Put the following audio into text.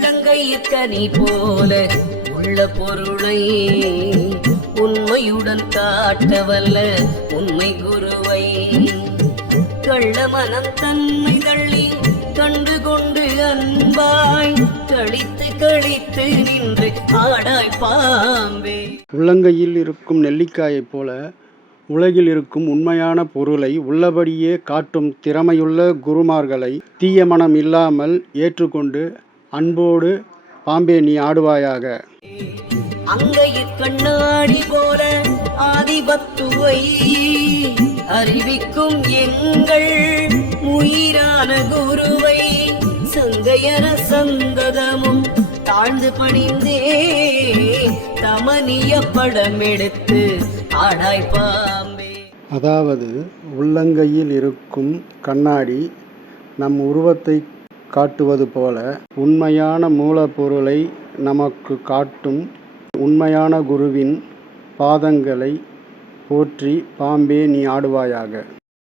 உள்ளங்கையிற்கனி போல உள்ள பொருளை உண்மையுடன் காட்டவல்ல உண்மை குருவை. கள்ள மனம் தன்மை தள்ளி கண்டு கொண்டு அன்பாய் கழித்து கழித்து நின்று ஆடாய் பாம்பே. உள்ளங்கையில் இருக்கும் நெல்லிக்காயைப் போல உலகில் இருக்கும் உண்மையான பொருளை உள்ளபடியே காட்டும் திறமையுள்ள குருமார்களை தீய மனம் இல்லாமல் ஏற்றுக்கொண்டு அன்போடு பாம்பே நீ ஆடுவாயாக. அங்கையிற் கண்ணாடி போல ஆதிபத்துவை அறிவிக்கும் எங்கள் உயிரான குருவை சங்கையர சந்ததமும் தாழ்ந்து பணிந்தே தமனிய படம் எடுத்து ஆடாய் பாம்பே. அதாவது உள்ளங்கையில் இருக்கும் கண்ணாடி நம் உருவத்தை காட்டுவது போல உண்மையான மூலப்பொருளை நமக்கு காட்டும் உண்மையான குருவின் பாதங்களை போற்றி பாம்பே நீ ஆடுவாயாக.